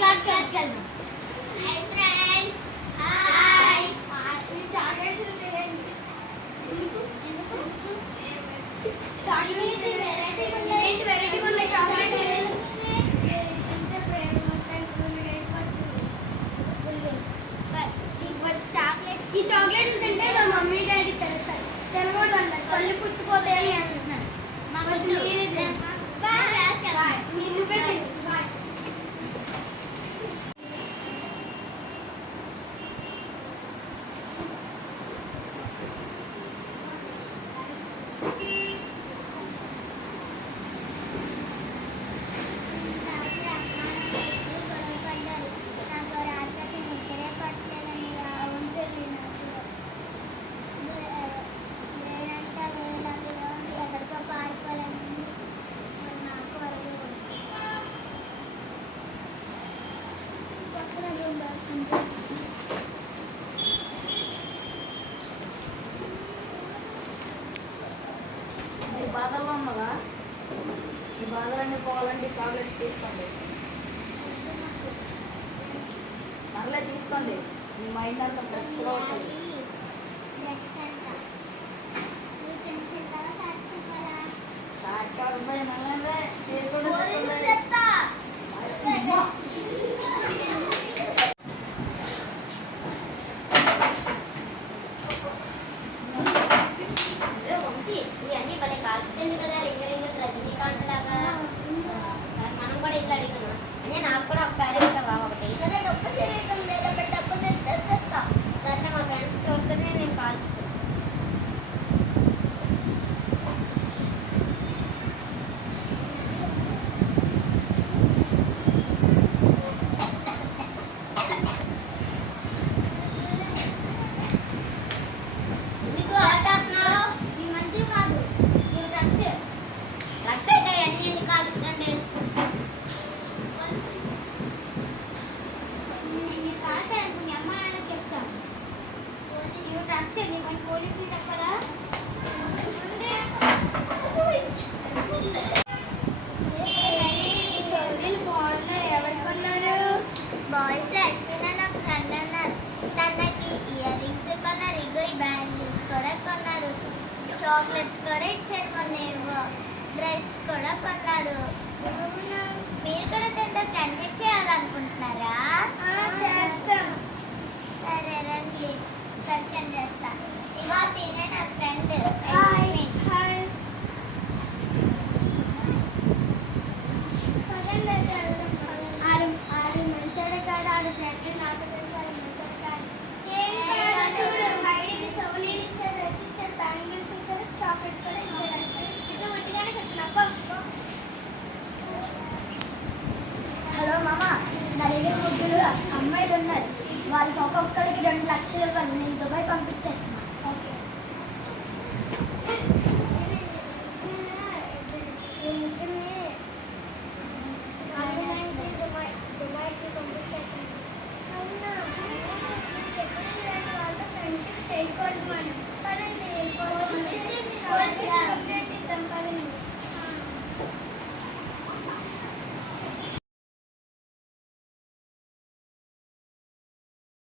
క్లాస్కి వెళ్దాం. Hi friends. Hi. మీ చాక్లెట్లు తినండి. చాక్లెట్ వెరైటీగా ఉన్నాయి. ఏంటి వెరైటీగా ఉన్నాయి చాక్లెట్? ఈ చాక్లెట్స్ తింటే మా మమ్మీ డాడీ తింటారు. తినకూడదు అన్నారు, కళ్ళు పుచ్చిపోతాయని అంటున్నారు. మాకు మీరే నువ్వే తిను. బాధల్లో ఉన్నదా? ఈ బాధలన్నీ పోవాలంటే చాక్లెట్స్ తీసుకోండి. మళ్ళీ తీసుకోండి, మీ మైండ్ అంతా ఫ్రెష్గా ఉంటుంది. ఇవన్నీ భలే కాల్చుతుంది కదా, రింగ రింగ రజనీకాంత్ లాగా. ఒకసారి మనం కూడా ఇట్లా అడిగాను అని నాకు కూడా ఒకసారి ఇస్తావా ఒకటి? సరే మా ఫ్రెండ్స్ చూస్తేనే నేను కాల్చుతాను. బాయ్స్ లో అశ్విన్ నాకు ఫ్రెండ్ అన్నారు. తనకి ఇయర్ రింగ్స్ కొన్నారు, ఇగో ఈ బ్యాంగిల్స్ కూడా కొన్నాడు, చాక్లెట్స్ కూడా ఇచ్చాడు, మొన్న డ్రెస్ కూడా కొన్నాడు. మీరు కూడా తనతో ఫ్రెండ్షిప్ చేయాలనుకుంటున్నారా? చేస్తాం. సరే రండి, పరిచయం చేస్తా. ఇవా తినే నా ఫ్రెండ్ హలో మామ, నా దగ్గర ముగ్గురు అమ్మాయిలు ఉన్నారు. వాళ్ళకి ఒక్కొక్కరికి 2 లక్షలు ఇవ్వాలి. నేను దుబాయ్ పంపించేస్తాను.